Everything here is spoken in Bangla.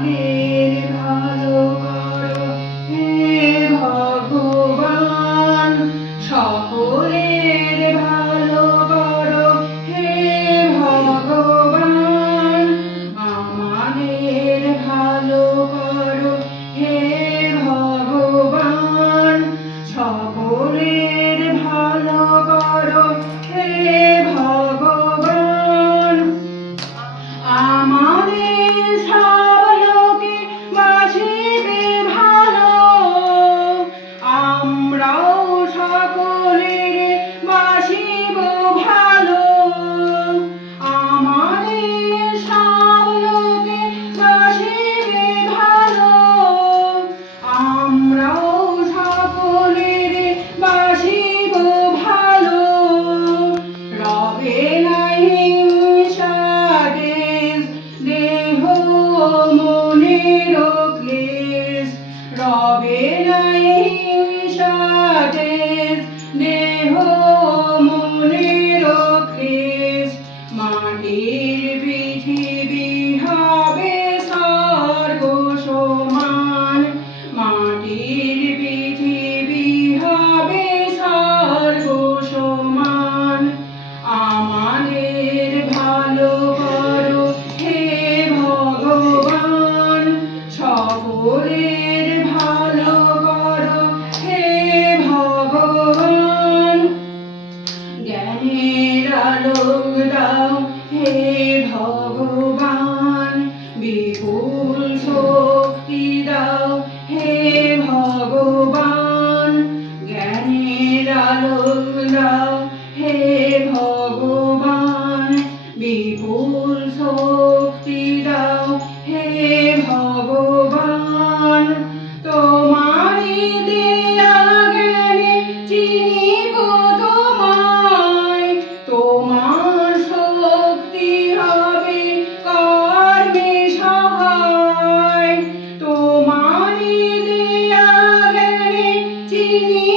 আমাদের মাটির পৃথিবী হবে স্বর্গ সমান। মাটির পৃথিবী হবে স্বর্গ সমান। আমাদের ভালো করো হে ভগবান। সকলের ভালো করো হে ভগবান। জ্ঞানের আলোক দাও হে ভগবান, বিপুল শক্তি দাও। হে ভগবান, জ্ঞানের আলো দাও। হে ভগবান, বিপুল শক্তি দাও। হে ভগবান তোমারি দেয়া জ্ঞানে চিনি You.